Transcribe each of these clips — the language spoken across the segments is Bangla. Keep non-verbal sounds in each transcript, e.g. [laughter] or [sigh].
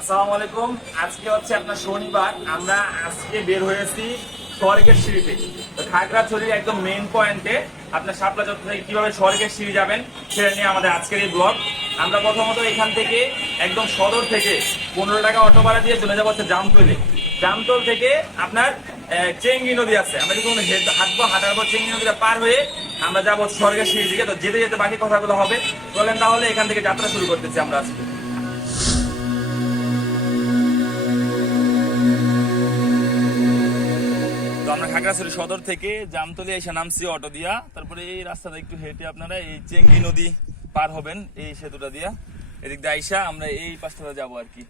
আসসালামু আলাইকুম। আজকে হচ্ছে আপনার শনিবার। আমরা আজকে বের হয়েছি স্বর্গের সিঁড়িতে। খাগড়াছড়ির একদম মেইন পয়েন্টে আপনার চত্বর থেকে কীভাবে স্বর্গের সিঁড়ি যাবেন সেটা নিয়ে আমাদের আজকের এই ব্লগ আমরা প্রথমত এখান থেকে একদম সদর থেকে পনেরো টাকা অটো ভাড়া দিয়ে চলে যাব হচ্ছে জামতলে জামতল থেকে আপনার চেঙ্গি নদী আছে। আমরা যখন হাঁটবো হাঁটার পর চেঙ্গি নদীটা পার হয়ে আমরা যাব স্বর্গের সিঁড়ি দিকে। তো যেতে যেতে বাকি কথাগুলো হবে। বলেন তাহলে এখান থেকে যাত্রা শুরু করতেছি আমরা আজকে। খাগড়াছড়ি সদর থেকে জামতলি এসে নামছি অটো দিয়া। তারপরে এই রাস্তাটা একটু হেঁটে আপনারা এই চেঙ্গি নদী পার হবেন এই সেতুটা দিয়া। এদিক দিয়ে আইসা আমরা এই পাশটা যাব আর কি।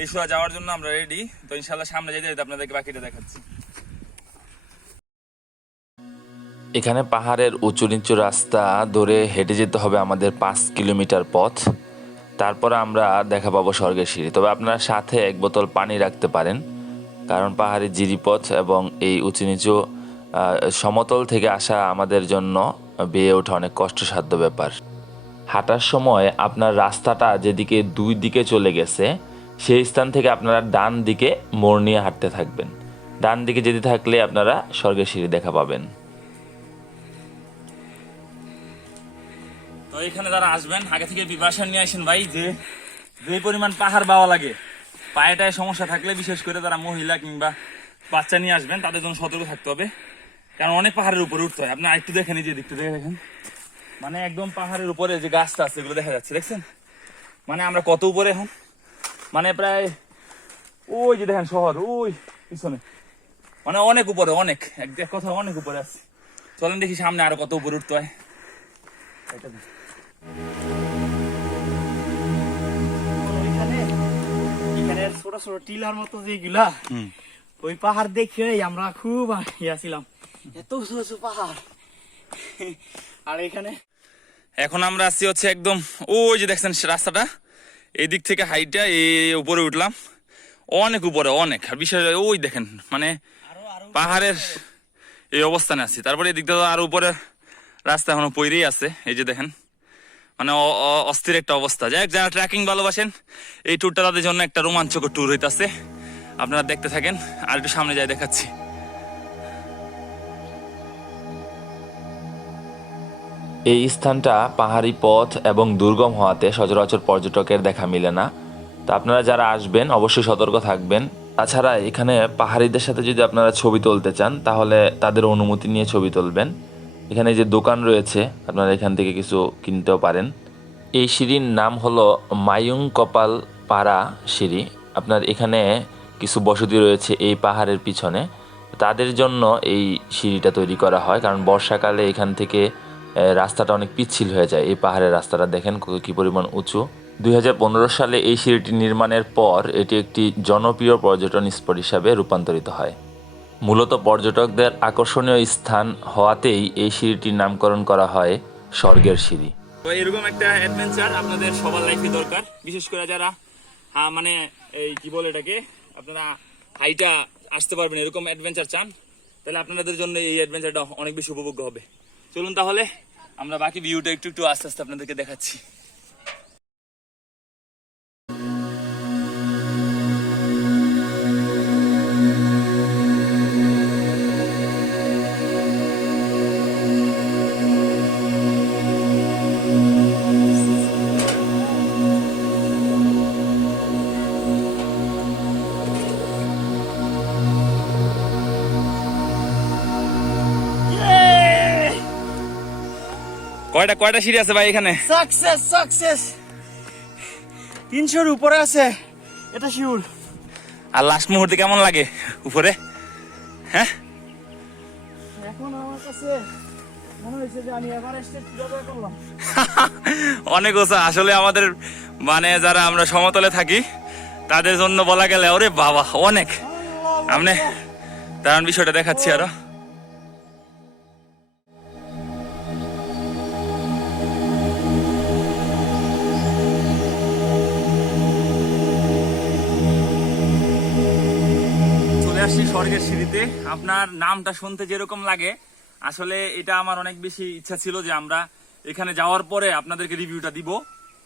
এই সোয়া যাওয়ার জন্য আমরা রেডি তো ইনশাল্লাহ সামনে যেতে যেতে আপনাদেরকে বাকিটা দেখাচ্ছি। এখানে পাহাড়ের উঁচু নিচু রাস্তা ধরে হেঁটে যেতে হবে আমাদের পাঁচ কিলোমিটার পথ। তারপরে আমরা দেখা পাবো স্বর্গের সিঁড়ি। তবে আপনারা সাথে এক বোতল পানি রাখতে পারেন। কারণ পাহাড়ি জিরিপথ এবং এই উঁচু নিচু সমতল থেকে আসা আমাদের জন্য বেয়ে ওঠা অনেক কষ্টসাধ্য ব্যাপার। হাঁটার সময় আপনার রাস্তাটা যেদিকে দুই দিকে চলে গেছে, সেই স্থান থেকে আপনারা ডান দিকে মোড় নিয়ে হাঁটতে থাকবেন। ডান দিকে যেতে থাকলে আপনারা স্বর্গের সিঁড়ি দেখা পাবেন। তো এখানে যারা আসবেন, আগে থেকে প্রিপারেশন নিয়ে আসেন ভাই, যে যে পরিমাণ পাহাড় বাওয়া লাগে। পায়েটায় সমস্যা থাকলে, বিশেষ করে তারা মহিলা কিংবা বাচ্চা নিয়ে আসবেন, তাদের জন্য সতর্ক থাকতে হবে। কারণ অনেক পাহাড়ের উপরে উঠতে হয়। আপনি আরেকটু দেখেন যে দিকটা দেখে দেখেন। মানে একদম পাহাড়ের উপরে যে গাছটা আছে, এগুলো দেখা যাচ্ছে, দেখছেন? মানে আমরা কত উপরে এখন? মানে প্রায়, ওই যে দেখেন শহর, ওই পিছনে। মানে অনেক উপরে, অনেক। এক কথা, অনেক উপরে আছে। চলেন দেখি সামনে আরও কত উপরে উঠতে হয়। এটা ছোট ছোট টিলার মতো যেগুলা ওই পাহাড় দেখে আমরা খুব ইয়েছিলাম এত উঁচু উঁচু পাহাড়। আর এখানে এখন আমরা আছি হচ্ছে একদম ওই যে দেখছেন রাস্তাটা এই দিক থেকে হাইটটা এই উপরে উঠলাম। অনেক উপরে অনেক। আর বিশেষ ওই দেখেন মানে পাহাড়ের এই অবস্থানে আছি। তারপরে এই দিকটা তো আরও উপরে রাস্তা এখনও পইরেই আছে। এই যে দেখেন মানে অস্থির একটা অবস্থা। যাই যারা ট্রেকিং ভালোবাসেন, এই ট্যুরটা তাদের জন্য একটা রোমাঞ্চকর ট্যুর হইতেছে। আপনারা দেখতে থাকেন, আর একটু সামনে যাই দেখাচ্ছি। এই স্থানটা পাহাড়ি পথ এবং দুর্গম হওয়াতে সচরাচর পর্যটকের দেখা মিলে না। তো আপনারা যারা আসবেন, অবশ্যই সতর্ক থাকবেন। তাছাড়া এখানে পাহাড়িদের সাথে যদি আপনারা ছবি তুলতে চান, তাহলে তাদের অনুমতি নিয়ে ছবি তুলবেন। এখানে যে দোকান রয়েছে, আপনারা এখান থেকে কিছু কিনতেও পারেন। এই সিঁড়ির নাম হলো মায়ুং কপাল পাড়া সিঁড়ি। আপনার এখানে কিছু বসতি রয়েছে এই পাহাড়ের পিছনে। তাদের জন্য এই সিঁড়িটা তৈরি করা হয়, কারণ বর্ষাকালে এখান থেকে রাস্তাটা অনেক পিচ্ছিল হয়ে যায়। এই পাহাড়ের রাস্তাটা দেখেন ক- পরিমাণ উঁচু। দুই হাজার পনেরো সালে এই সিঁড়িটি নির্মাণের পর এটি একটি জনপ্রিয় পর্যটন স্পট হিসাবে রূপান্তরিত হয়। মূলত পর্যটকদের আকর্ষণীয় স্থান হওয়াতেই এই সিঁড়িটির নামকরণ করা হয় স্বর্গের সিঁড়ি। তো এরকম একটা অ্যাডভেঞ্চার আপনাদের সবার লাইফে দরকার। বিশেষ করে যারা হ্যাঁ, মানে এই কি বলে এটাকে আপনারা হাইটা আসতে পারবেন এরকম অ্যাডভেঞ্চার চান তাহলে আপনাদের জন্য এই অ্যাডভেঞ্চারটা অনেক বেশি উপভোগ্য হবে। চলুন তাহলে আমরা বাকি ভিউটা একটু একটু আস্তে আস্তে আপনাদেরকে দেখাচ্ছি। কয়টা কয়টা সিঁড়ি আছে ভাই এখানে? সাকসেস সাকসেস তিনশোর উপরে আছে। এটা শিউর। আর লাস্ট মুহূর্তে কেমন লাগে? উপরে? হ্যাঁ? এখন আমার কাছে [laughs] অনেক ওসা আসলে আমাদের মানে যারা আমরা সমতলে থাকি তাদের জন্য বলা গেলে ওরে বাবা অনেক। আপনি দাঁড়ান বিষয়টা দেখাচ্ছি আরও। আসছি স্বর্গের সিঁড়িতে। আপনার নামটা শুনতে যেরকম লাগে, আসলে এটা আমার অনেক বেশি ইচ্ছা ছিল যে আমরা এখানে যাওয়ার পরে আপনাদেরকে রিভিউটা দিব।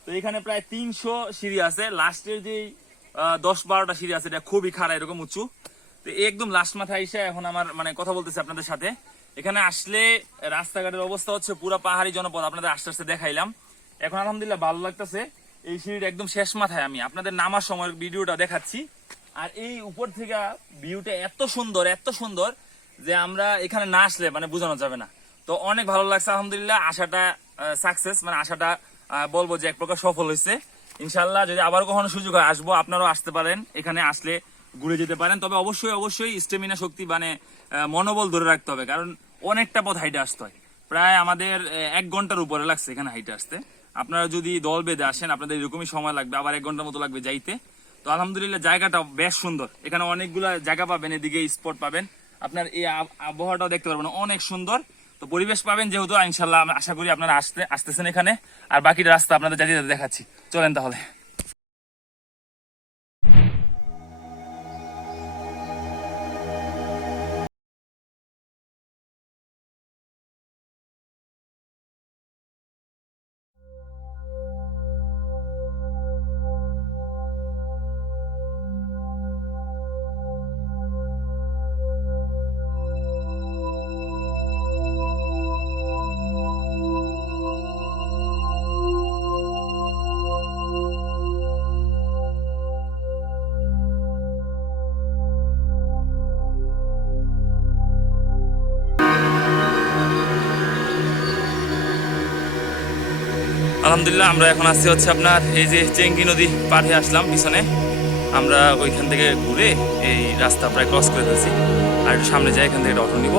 তো এখানে প্রায় তিনশো সিঁড়ি আছে। লাস্টের যে দশ বারোটা সিঁড়ি আছে, এটা খুবই খাড়া, এরকম উঁচু। তো একদম লাস্ট মাথায় এসে এখন আমার মানে কথা বলতেছি আপনাদের সাথে। এখানে আসলে রাস্তাঘাটের অবস্থা হচ্ছে পুরো পাহাড়ি জনপদ, আপনাদের আস্তে আস্তে দেখাইলাম। এখন আলহামদুলিল্লাহ ভালো লাগতেছে। এই সিঁড়ির একদম শেষ মাথায় আমি। আপনাদের নামার সময় ভিডিওটা দেখাচ্ছি। আর এই উপর থেকে ভিউটা এত সুন্দর এত সুন্দর যে আমরা এখানে না আসলে মানে বোঝানো যাবে না। তো অনেক ভালো লাগছে, আলহামদুলিল্লাহ, আশাটা সাকসেস মানে আশাটা বলব যে এক প্রকার সফল হয়েছে। ইনশাল্লাহ যদি আবার কখনো সুযোগ হয়, আসব, আপনারাও আসতে পারেন, এখানে আসলে ঘুরে যেতে পারেন। তবে অবশ্যই অবশ্যই স্টেমিনা শক্তি মানে মনোবল ধরে রাখতে হবে, কারণ অনেকটা পথ হাইটে আসতে হয়। প্রায় আমাদের এক ঘণ্টার উপরে লাগছে এখানে হাইটে আসতে। আপনারা যদি দল বেঁধে আসেন, আপনাদের এরকমই সময় লাগবে, আবার এক ঘণ্টার মতো লাগবে যাইতে। তো আলহামদুলিল্লাহ জায়গাটা বেশ সুন্দর। এখানে অনেকগুলা জায়গা পাবেন, এদিকে স্পট পাবেন। আপনার এই আব- আবহাওয়াটাও দেখতে পারবেন, অনেক সুন্দর। তো পরিবেশ পাবেন যেহেতু ইনশাল্লাহ আশা করি আপনারা আসতে আসতেছেন এখানে। আর বাকি রাস্তা আপনাদের যাতে দেখাচ্ছি। চলেন তাহলে। আলহামদুলিল্লাহ, আমরা এখন আসছি হচ্ছে আপনার এই যে চেঙ্গি নদী পার হয়ে আসলাম পিছনে। আমরা ওইখান থেকে ঘুরে এই রাস্তা প্রায় ক্রস করে ফেলছি। আর সামনে যাই, এখান থেকে অটো নিব।